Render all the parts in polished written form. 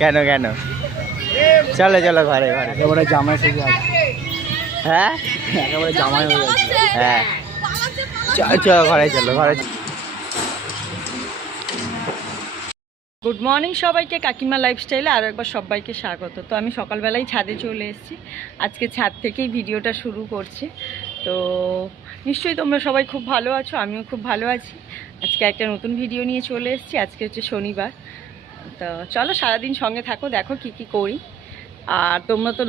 কেন কেন? চলো চলো ঘরে ঘরে। একেবারে জামাই সেজে আছে। হ্যাঁ একেবারে জামাই হয়ে গেছে। হ্যাঁ চলো ঘরে চলো ঘরে। গুড মর্নিং সবাইকে, কাকিমা লাইফস্টাইলে আরও একবার সবাইকে স্বাগত। তো আমি সকালবেলায় ছাদে চলে এসেছি, আজকে ছাদ থেকেই ভিডিওটা শুরু করছি। তো নিশ্চয়ই তোমরা সবাই খুব ভালো আছো, আমিও খুব ভালো আছি। আজকে একটা নতুন ভিডিও নিয়ে চলে এসেছি। আজকে হচ্ছে শনিবার। তো চলো সারাদিন সঙ্গে থাকো, দেখো কি কি করি। আর তোমরা তো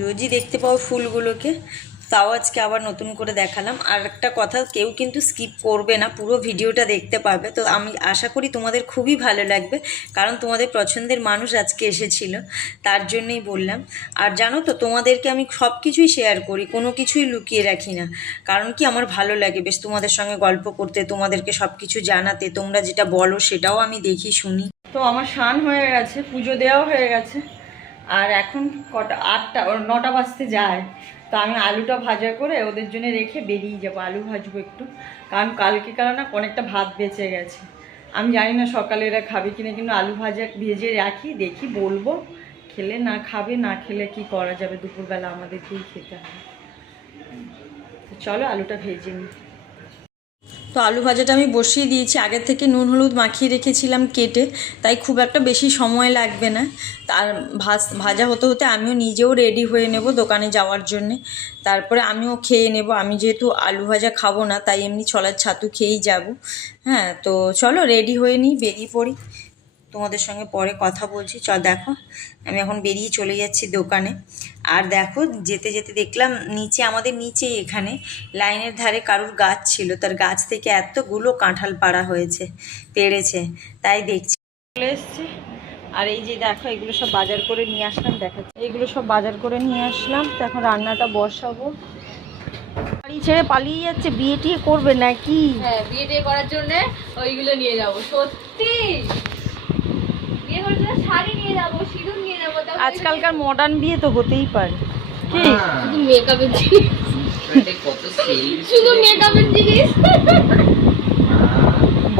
রোজই দেখতে পাও ফুলগুলোকে, তাও আজকে আবার নতুন করে দেখালাম। আর একটা কথা, কেউ কিন্তু স্কিপ করবে না, পুরো ভিডিওটা দেখতে পাবে। তো আমি আশা করি তোমাদের খুবই ভালো লাগবে, কারণ তোমাদের পছন্দের মানুষ আজকে এসেছিল, তার জন্যই বললাম। আর জানো তো, তোমাদেরকে আমি সব কিছুই শেয়ার করি, কোনো কিছুই লুকিয়ে রাখি না। কারণ কি, আমার ভালো লাগে বেশ তোমাদের সঙ্গে গল্প করতে, তোমাদেরকে সব কিছু জানাতে। তোমরা যেটা বলো সেটাও আমি দেখি শুনি। তো আমার স্নান হয়ে গেছে, পুজো দেওয়াও হয়ে গেছে। আর এখন কটা, 8টা 9টা বাজতে যায়। তো আমি আলুটা ভাজা করে ওদের জন্য রেখে বেরিয়ে যাবো, আলু ভাজবো একটু। কারণ কালকে না অনেকটা ভাত বেঁচে গেছে। আমি জানি না সকালে এরা খাবে কিনা, কিন্তু আলু ভাজা ভেজে রাখি, দেখি বলবো। খেলে না খাবে, না খেলে কি করা যাবে, দুপুরবেলা আমাদেরকেই খেতে হবে। তো চলো আলুটা ভেজে নিই। তো আলু ভাজাটা আমি বসিয়ে দিয়েছি, আগের থেকে নুন হলুদ মাখিয়ে রেখেছিলাম কেটে, তাই খুব একটা বেশি সময় লাগবে না। তার ভাজা হতে হতে আমিও নিজেও রেডি হয়ে নেব দোকানে যাওয়ার জন্যে। তারপরে আমিও খেয়ে নেব। আমি যেহেতু আলু ভাজা খাবো না, তাই এমনি ছোলার ছাতু খেয়েই যাব। হ্যাঁ, তো চলো রেডি হয়ে নিই, বেরিয়ে পড়ি। তোমাদের সঙ্গে পরে কথা বলছি। দেখো আমি এখন বেরিয়ে চলে যাচ্ছি দোকানে। আর দেখো যেতে যেতে দেখলাম নিচে, আমাদের নিচে এখানে লাইনের ধারে কারুর গাছ ছিল, তার গাছ থেকে এতগুলো কাঁঠাল পাড়া হয়েছে, পেড়েছে, তাই দেখছি। চলে এসছি। আর এই যে দেখো, এগুলো সব বাজার করে নিয়ে আসলাম, দেখাচ্ছি। এগুলো সব বাজার করে নিয়ে আসলাম, তো এখন রান্নাটা বসাবো। বাড়ি ছেড়ে পালিয়ে যাচ্ছে, বিয়ে টিয়ে করবে নাকি? হ্যাঁ, বিয়ে টিয়ে করার জন্য ওইগুলো নিয়ে যাবো। সত্যি শাড়ি নিয়ে যাবো, সিঁদুর নিয়ে যাবো। আজকালকার মডার্ন বিয়ে তো হতেই পারে কি, শুধু মেকআপের জিনিস, শুধু মেকআপের জিনিস।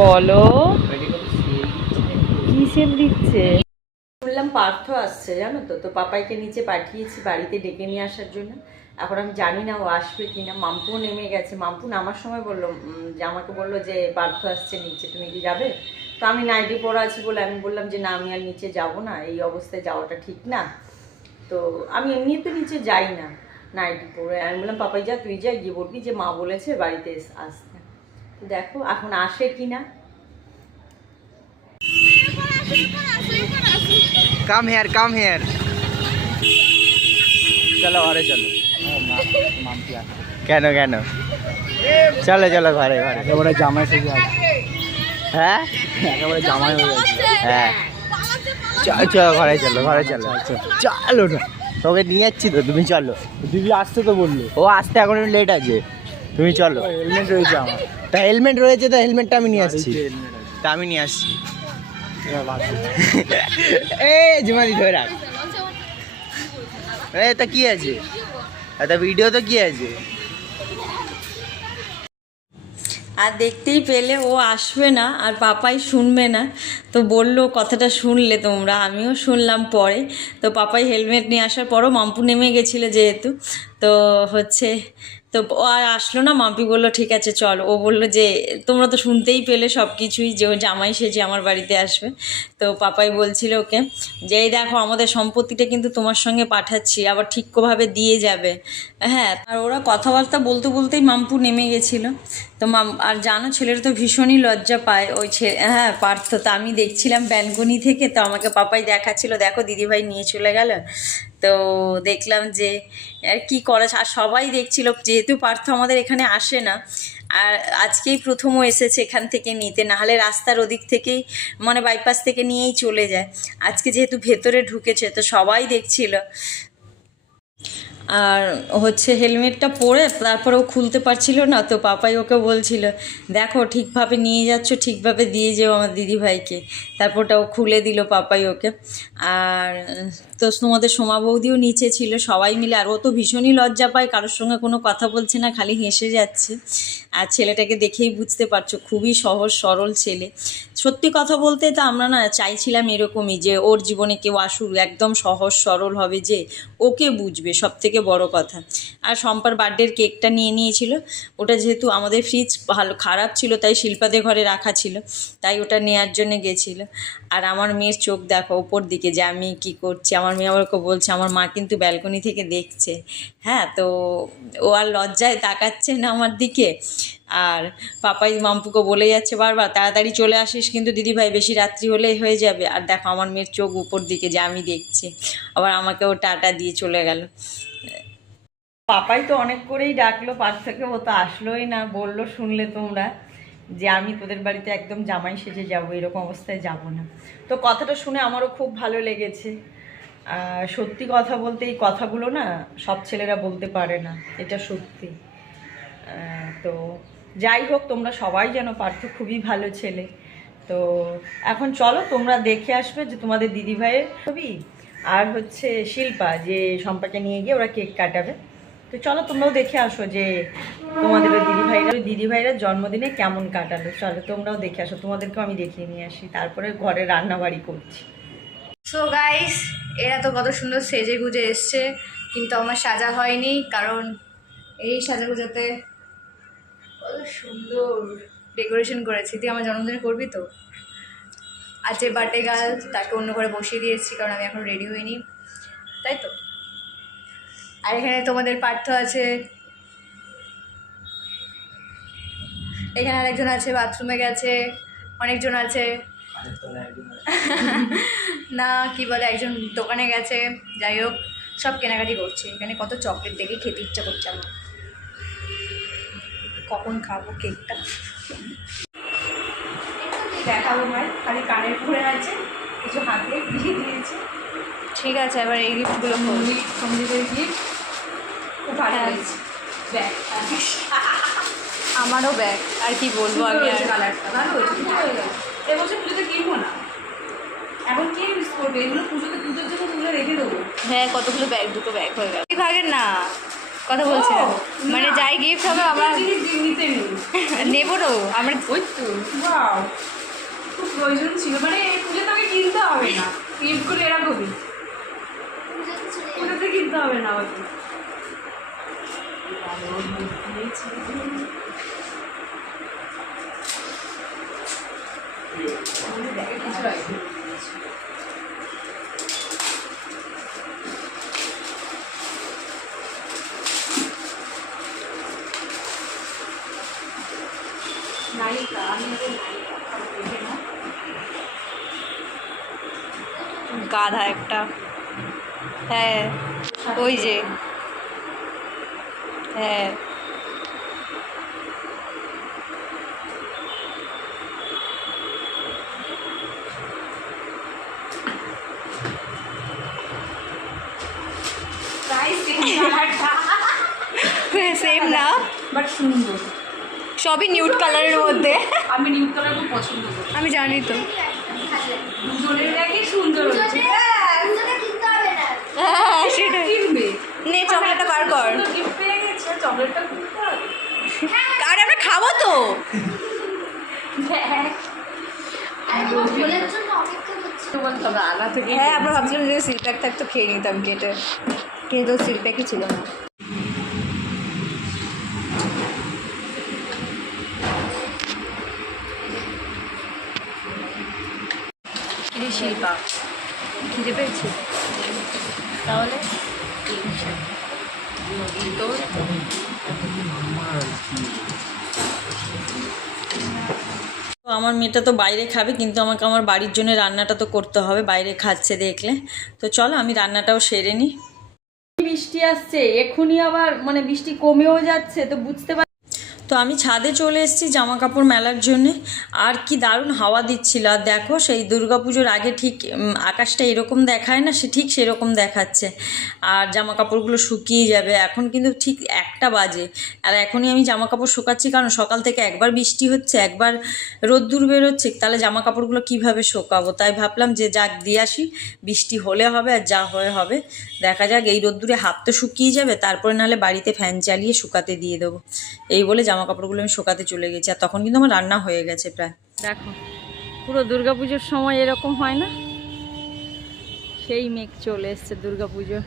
বলো কি সেল দিচ্ছে? শুনলাম পার্থ আসছে, জানো তো। তো পাপাইকে নিচে পাঠিয়েছি বাড়িতে ডেকে নিয়ে আসার জন্য। এখন আমি জানি না ও আসবে কিনা। মাম্পু নেমে গেছে, মাম্পু নামার সময় বললো যে, আমাকে বললো যে পার্থ আসছে নিচে, তুমি কি যাবে? তো আমি নাইটি পরা আছি বলে আমি বললাম যে না, আমি আর নিচে যাব না, এই অবস্থায় যাওয়াটা ঠিক না। তো আমি এমনিতে নিচে যাই না নাইটি পরে। আমি বললাম পাপাই যা, তুই যা, গিয়ে বলবি যে মা বলেছে বাড়িতে আসতে। তো দেখো এখন আসে কিনা। কাম হেয়ার চলো ঘরে চলো। কেন কেন? চলো চলো ঘরে ঘরে। একেবারে জামাই সেজে আছে। হ্যাঁ একেবারে জামাই হয়ে গেছে। হ্যাঁ চলো ঘরে চলো ঘরে চলো। চলো না, তোকে নিয়ে যাচ্ছি তো, তুমি চলো। দিদি আসতে তো বললো। ও আসতে এখন লেট আছে, তুমি চলো। হেলমেট রয়েছে আমার। তা হেলমেট রয়েছে, তো হেলমেটটা আমি নিয়ে আসছি। তা আমি নিয়ে আসছি। এ জিমাদি ধরে রাখ। তা কি আছে, তা ভিডিও তো কি আছে। আর দেখতেই পেলে ও আসবে না, আর পাপাই শুনবে না। তো বললো, কথাটা শুনলে তোমরা, আমিও শুনলাম পরে। তো পাপাই হেলমেট নিয়ে আসার পরও মাম্পু নেমে গেছিলো যেহেতু, তো হচ্ছে, তো ও আর আসলো না। মাম্পি বললো ঠিক আছে চল। ও বললো যে তোমরা তো শুনতেই পেলে সব কিছুই, যে ও জামাই সেজে আমার বাড়িতে আসবে। তো পাপাই বলছিল ওকে যে এই দেখো, আমাদের সম্পত্তিটা কিন্তু তোমার সঙ্গে পাঠাচ্ছি, আবার ঠিকভাবে দিয়ে যাবে। হ্যাঁ, আর ওরা কথাবার্তা বলতে বলতেই মাম্পু নেমে গেছিলো। তো আর জানো, ছেলের তো ভীষণই লজ্জা পায় ওই হ্যাঁ পার্থ। তো আমি দেখছিলাম ব্যালকনি থেকে, তো আমাকে পাপাই দেখাচ্ছিল, দেখো দিদিভাই নিয়ে চলে গেল। তো দেখলাম যে আর কি করা, আর সবাই দেখছিল, যেহেতু পার্থ আমাদের এখানে আসে না, আর আজকেই প্রথমও এসেছে এখান থেকে নিতে, নাহলে রাস্তার ওদিক থেকেই মানে বাইপাস থেকে নিয়েই চলে যায়। আজকে যেহেতু ভেতরে ঢুকেছে, তো সবাই দেখছিল। আর হচ্ছে হেলমেটটা পরে তারপরে ও খুলতে পারছিল না, তো পাপাই ওকে বলছিল দেখো ঠিকভাবে নিয়ে যাচ্ছ, ঠিকভাবে দিয়ে যেও আমার দিদিভাইকে। তারপরটা ও খুলে দিল পাপাই ওকে। আর তো তোমাদের সোমা বৌদিও নিচে ছিল, সবাই মিলে। আর ও তো ভীষণই লজ্জা পায়, কারোর সঙ্গে কোনো কথা বলছে না, খালি হেসে যাচ্ছে। আর ছেলেটাকে দেখেই বুঝতে পারছো খুবই সহজ সরল ছেলে। সত্যি কথা বলতে তো আমরা না চাইছিলাম এরকমই, যে ওর জীবনে কেউ আসুক একদম সহজ সরল হবে, যে ওকে বুঝবে, সব থেকে বড় কথা। আর শম্পার বার্থডের কেকটা নিয়ে নিয়েছিল, ওটা যেহেতু আমাদের ফ্রিজ ভালো খারাপ ছিল, তাই শিল্পাদের ঘরে রাখা ছিল, তাই ওটা নেওয়ার জন্য গেছিল। আর আমার মেয়ের চোখ দেখো ওপর দিকে, যে আমি কী করছি। আমার মেয়ে আমাকে বলছে আমার মা কিন্তু ব্যালকনি থেকে দেখছে। হ্যাঁ, তো ও আর লজ্জায় তাকাচ্ছে না আমার দিকে। আর পাপাই মাম্পুকে বলে যাচ্ছে বারবার তাড়াতাড়ি চলে আসিস কিন্তু দিদিভাই, বেশি রাত্রি হলেই হয়ে যাবে। আর দেখো আমার মেয়ের চোখ উপর দিকে, যে আমি দেখছি। আবার আমাকে ও টাটা দিয়ে চলে গেল। পাপাই তো অনেক করেই ডাকলো পার্ক থেকে, ও তো আসলোই না। বললো শুনলে তোমরা, যে আমি তোদের বাড়িতে একদম জামাই সেজে যাবো, এরকম অবস্থায় যাব না। তো কথাটা শুনে আমারও খুব ভালো লেগেছে। সত্যি কথা বলতে এই কথাগুলো না সব ছেলেরা বলতে পারে না, এটা সত্যি। তো যাই হোক, তোমরা সবাই যেন পার্থ খুবই ভালো ছেলে। তো এখন চলো তোমরা দেখে আসবে যে তোমাদের দিদিভাইয়ের ছবি, আর হচ্ছে শিল্পা যে শম্পাকে নিয়ে গিয়ে ওরা কেক কাটাবে। তো চলো তোমরাও দেখে আসো যে তোমাদের ওই দিদিভাইরা জন্মদিনে কেমন কাটালো। চলো তোমরাও দেখে আসো, তোমাদেরকেও আমি দেখিয়ে নিয়ে আসি, তারপরে ঘরে রান্নাবাড়ি করছি। সো গাইস, এরা তো কত সুন্দর সেজে গুজে এসছে, কিন্তু আমার সাজা হয়নি, কারণ এই সাজা গুজাতে কত সুন্দর ডেকোরেশন করেছি। তুই আমার জন্মদিনে করবি তো? আজ যে বার্থডে গার্ল, তাকে অন্য করে বসিয়ে দিয়েছি, কারণ আমি এখন রেডি হইনি, তাই তো। আর এখানে তোমাদের পার্থ আছে, এখানে আরেকজন আছে, বাথরুমে গেছে, অনেকজন আছে না কি বলে, একজন দোকানে গেছে। যাই হোক, সব কেনাকাটি করছে। এখানে কত চকলেট দেখে খেতে ইচ্ছা করছে আমার, কখন খাবো কেকটা দেখাবো ভাই। খালি কানের পরে আছে, কিছু হাতে দিয়ে দিয়েছে। ঠিক আছে, এবার এই গিফটগুলো সন্দীপের গিফট খুব ভালো হয়েছে। ব্যাগ, আমারও ব্যাগ। আর কি বলবো আমি, আর কালারটা ভালো হয়েছে, কিছু হয়ে গেল। এবছর পুজোতে কিনবো না, এখন কি মিস করবে এগুলো, পুজোতে পুজোর জন্য তুলে রেখে দেবো। হ্যাঁ, কতগুলো ব্যাগ, দুটো ব্যাগ হয়ে গেল। ভাগের না কথা বলছিলাম, মানে যাই গিফট হবে আমরা নিতে নেবো তো আমরা। ওই তো খুব প্রয়োজন ছিল, মানে পুজো তোকে কিনতে হবে না, গিফটগুলো এরকমই পুজোতে কিনতে হবে না। হয়তো নায়িকা, আমি গাধা একটা। হ্যাঁ ওই যে, হ্যাঁ সেম না, বাট সুন্দর। সবই নিউড কালারের মধ্যে। আমি নিউড কালার খুব পছন্দ করি, আমি জানি তো। দুজনের দেখে সুন্দর হচ্ছে। হ্যাঁ সেটাই কিনবে। নে চকলেটটা বার কর। গিফট পেয়ে গেছে, চকলেটটা কিনতে হবে। আর আমরা খাবো তো। হ্যাঁ, আমরা ভাবছিলাম যে সিল প্যাক থাকতো খেয়ে নিতাম কেটে, কিন্তু সিল প্যাকই ছিল না। শিল্পা খিদে পেয়েছি, তাহলে তোর আমার মেয়েটা তো বাইরে খাবে, কিন্তু আমাকে আমার বাড়ির জন্য রান্নাটা তো করতে হবে, বাইরে খাচ্ছে দেখলে। তো চলো আমি রান্নাটাও সেরে নিই। বৃষ্টি আসছে এক্ষুনি, আবার মানে বৃষ্টি কমেও যাচ্ছে, তো বুঝতে পার। তো আমি ছাদে চলে এসেছি জামা কাপড় মেলার জন্যে। আর কি দারুণ হাওয়া দিচ্ছিল। আর দেখো সেই দুর্গাপুজোর আগে ঠিক আকাশটা এরকম দেখায় না, সে ঠিক সেরকম দেখাচ্ছে। আর জামা কাপড়গুলো শুকিয়ে যাবে। এখন কিন্তু ঠিক 1টা বাজে, আর এখনই আমি জামা কাপড় শুকাচ্ছি, কারণ সকাল থেকে একবার বৃষ্টি হচ্ছে, একবার রোদ্দুর বেরোচ্ছে, তাহলে জামা কাপড়গুলো কীভাবে শোকাবো। তাই ভাবলাম যে যাক দিয়ে আসি, বৃষ্টি হলে হবে আর যা হয়ে হবে দেখা যাক। এই রোদ্দুরে হাত তো শুকিয়ে যাবে, তারপরে নাহলে বাড়িতে ফ্যান চালিয়ে শুকাতে দিয়ে দেবো। এই বলে জামা কাপড়গুলো আমি শুকাতে চলে গেছি। আর তখন কিন্তু আমার রান্না হয়ে গেছে প্রায়। দেখো পুরো দুর্গাপুজোর সময় এরকম হয় না, সেই মেঘ চলে এসছে দুর্গাপুজো।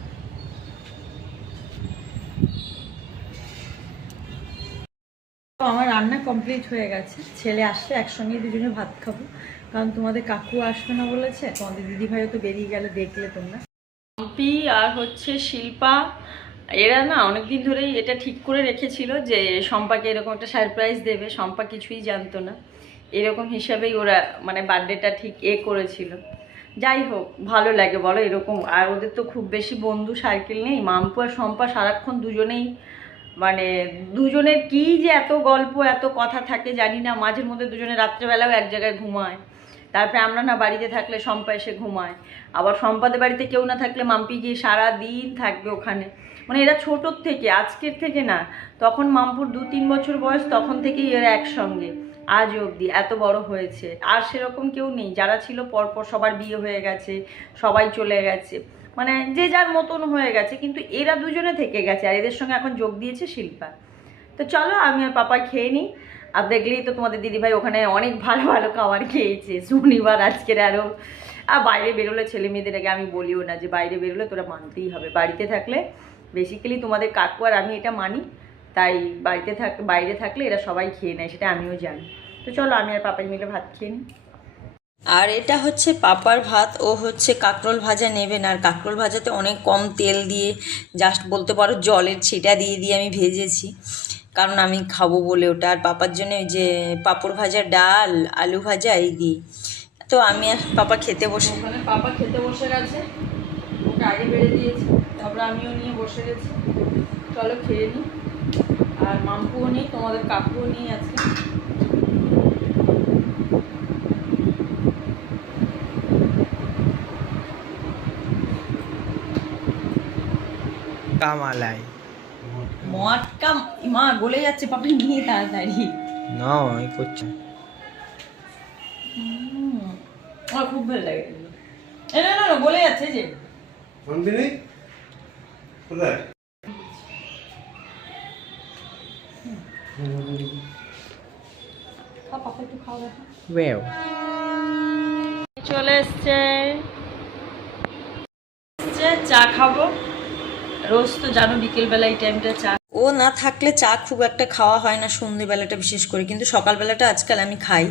আমার রান্না কমপ্লিট হয়ে গেছে। ছেলে আসলে একসঙ্গে দুজনে ভাত খাবো, কারণ তোমাদের কাকু আসবে না বলেছে। তোমাদের দিদিভাইও তো বেরিয়ে গেলে, দেখলে তোমরা। পম্পি আর হচ্ছে শিল্পা, এরা না অনেকদিন ধরেই এটা ঠিক করে রেখেছিল যে শম্পাকে এরকম একটা সারপ্রাইজ দেবে। শম্পা কিছুই জানতো না, এরকম হিসাবেই ওরা মানে বার্থডেটা ঠিক করেছিল। যাই হোক, ভালো লাগে বলো এরকম। আর ওদের তো খুব বেশি বন্ধু সার্কেল নেই। মাম্পু আর শম্পা সারাক্ষণ দুজনেই মানে দুজনের কি যে এত গল্প এত কথা থাকে জানি না। মাঝের মধ্যে দুজনে রাত্রেবেলাও এক জায়গায় ঘুমায়। তারপরে আমরা না বাড়িতে থাকলে শম্পা এসে ঘুমায়, আবার শম্পাদের বাড়িতে কেউ না থাকলে মাম্পি গিয়ে সারা দিন থাকবে ওখানে। মানে এরা ছোটোর থেকে, আজকের থেকে না, তখন মাম্পুর 2-3 বছর বয়স, তখন থেকেই এরা একসঙ্গে আজ অবধি এত বড় হয়েছে। আর সেরকম কেউ নেই। যারা ছিল পরপর সবার বিয়ে হয়ে গেছে, সবাই চলে গেছে, মানে যে যার মতন হয়ে গেছে, কিন্তু এরা দুজনে থেকে গেছে। আর এদের সঙ্গে এখন যোগ দিয়েছে শিল্পা। তো চলো আমি আর পাপা খেয়ে নিই। আর দেখলেই তো তোমাদের দিদিভাই ওখানে অনেক ভালো ভালো খাবার খেয়েছে শনিবার আজকের। আরও আর বাইরে বেরোলে ছেলে মেয়েদের আগে আমি বলিও না যে বাইরে বেরোলে তোরা মানতেই হবে। বাড়িতে থাকলে বেসিক্যালি তোমাদের কাকু আর আমি এটা মানি, তাই বাইরে থাকলে এরা সবাই খেয়ে নেয়, সেটা আমিও জানি। তো চলো আমি আর পাপাই মিলে ভাত খেয়ে নিই। আর এটা হচ্ছে পাপার ভাত। ও হচ্ছে কাঁকরোল ভাজা নেবেন, আর কাঁকরোল ভাজাতে অনেক কম তেল দিয়ে, জাস্ট বলতে পারো জলের ছিটা দিয়ে দিয়ে আমি ভেজেছি, কারণ আমি খাবো বলে ওটা। আর পাপার জন্য ওই যে পাঁপড় ভাজা, ডাল, আলু ভাজা এই দিই। তো আমি আর পাপা খেতে বসে, ওখানে পাপা খেতে বসে গেছে, ওকে আগে বেড়ে দিয়েছি, তারপরে আমিও নিয়ে বসে গেছি। চলো খেয়ে নিই। আর মাম্পুও নিই, তোমাদের কাকুও নিই আজকে। কামালাই মটকা মা গলে যাচ্ছে, পাপা নিয়ে তাড়াতাড়ি না আমি করছি। আমার খুব ভালো লাগে। না না না গলে যাচ্ছে যে চলে এসছে চা খাবো। রোজ তো জানো বিকেলবেলা এই টাইমটা চা, ও না থাকলে চা খুব একটা খাওয়া হয় না, সন্ধ্যেবেলাটা বিশেষ করে। কিন্তু সকালবেলাটা আজকাল আমি খাই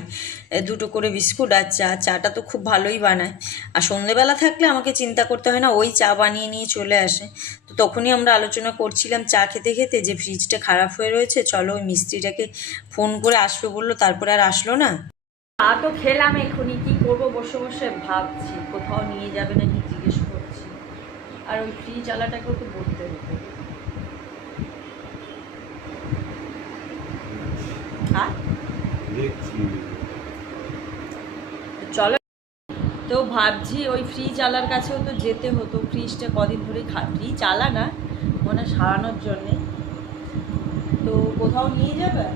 2টো করে বিস্কুট আর চাটা তো খুব ভালোই বানায়। আর সন্ধ্যেবেলা থাকলে আমাকে চিন্তা করতে হয় না, ওই চা বানিয়ে নিয়ে চলে আসে। তো তখনই আমরা আলোচনা করছিলাম চা খেতে খেতে যে ফ্রিজটা খারাপ হয়ে রয়েছে, চলো ওই মিস্ত্রিটাকে ফোন করে আসবে বললো, তারপরে আর আসলো না। চা তো খেলাম এখনই, কি করবো বসে বসে ভাবছি কোথাও নিয়ে যাবে নাকি জিজ্ঞেস করছি। আর ওই ফ্রিজ আলাটাকেও তো বলতে হতো। চলো, তো ভাবছি ওই ফ্রিজ আলার কাছেও তো যেতে হতো। ফ্রিজটা কদিন ধরে ফ্রিজ আলা না মানে সারানোর জন্যে, তো কোথাও নিয়ে যাবে।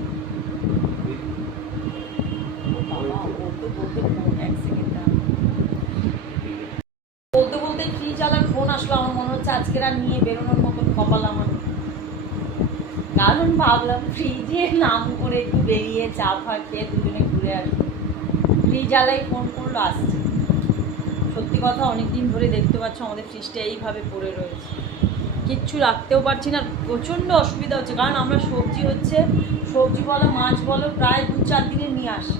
বলতে বলতে ফ্রিজ আলার ফোন আসলো। আমার মনে হচ্ছে আজকের আর নিয়ে বেরোনোর মতন কপাল আমার, কারণ ভাবলাম ফ্রিজে নাম করে একটু বেরিয়ে চা ফা খেয়ে দুজনে ঘুরে আসবো। ফ্রিজ আলাই ফোন করলো, আসছে। সত্যি কথা অনেকদিন ধরে দেখতে পাচ্ছ আমাদের ফ্রিজটা এইভাবে পড়ে রয়েছে, কিচ্ছু রাখতেও পারছি না। প্রচণ্ড অসুবিধা হচ্ছে, কারণ আমরা সবজি বলো মাছ বলো প্রায় 2-4 দিনে নিয়ে আসি,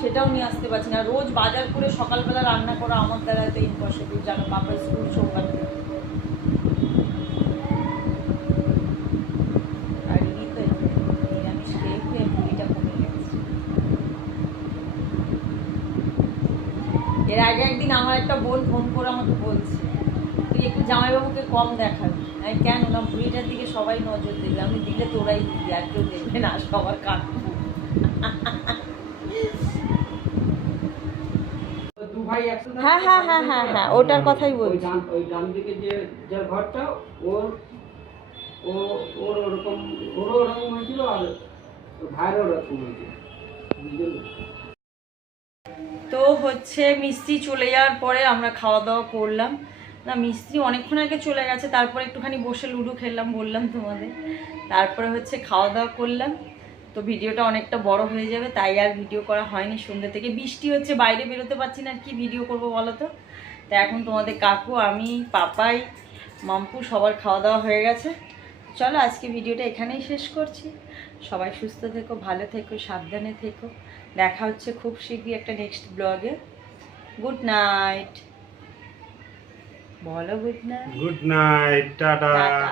সেটাও নিয়ে আসতে পারছি না। রোজ বাজার করে সকালবেলা রান্না করা আমার দ্বারা তো ইম্পসিবল, জানো পাপা স্কুল সোমবার। আর এই তো নিরামিষ খেয়ে খেয়ে ভুঁড়িটা কমে গেছে। এর আগে একদিন আমার একটা বোন ফোন করে আমাকে বলছে তুই একটু জামাইবাবুকে কম দেখাবি। কেন না বুড়িটার দিকে সবাই নজর দেবে, আমি দিলে তোরাই দিবি, আর কেউ দেখবে না, সবার কাটবো। হ্যাঁ হ্যাঁ হ্যাঁ হ্যাঁ হ্যাঁ, ওটার কথাই বলছি। ওই ডান দিকে যে যার ঘরটা ওর ওরকম হয়েছিল, আর ভাইয়েরও ওরকম হয়েছিল, বুঝলি? তো হচ্ছে মিস্ত্রি চলে যাওয়ার পরে আমরা খাওয়া দাওয়া করলাম। না মিস্ত্রি অনেকক্ষণ আগে চলে গেছে, তারপরে একটুখানি বসে লুডো খেললাম বললাম তোমাদের, তারপরে হচ্ছে খাওয়া দাওয়া করলাম। তো ভিডিওটা অনেকটা বড় হয়ে যাবে, তাই আর ভিডিও করা হয়নি সন্ধ্যে থেকে। বৃষ্টি হচ্ছে, বাইরে বেরোতে পারছি না, আর কি ভিডিও করবো বলো তো। তা এখন তোমাদের কাকু, আমি, পাপাই, মাম্পু সবার খাওয়া দাওয়া হয়ে গেছে। চলো আজকে ভিডিওটা এখানেই শেষ করছি। সবাই সুস্থ থেকো, ভালো থেকো, সাবধানে থেকো। দেখা হচ্ছে খুব শীঘ্রই একটা নেক্সট ব্লগে। গুড নাইট বলো, good night. Good night, tata. Tata.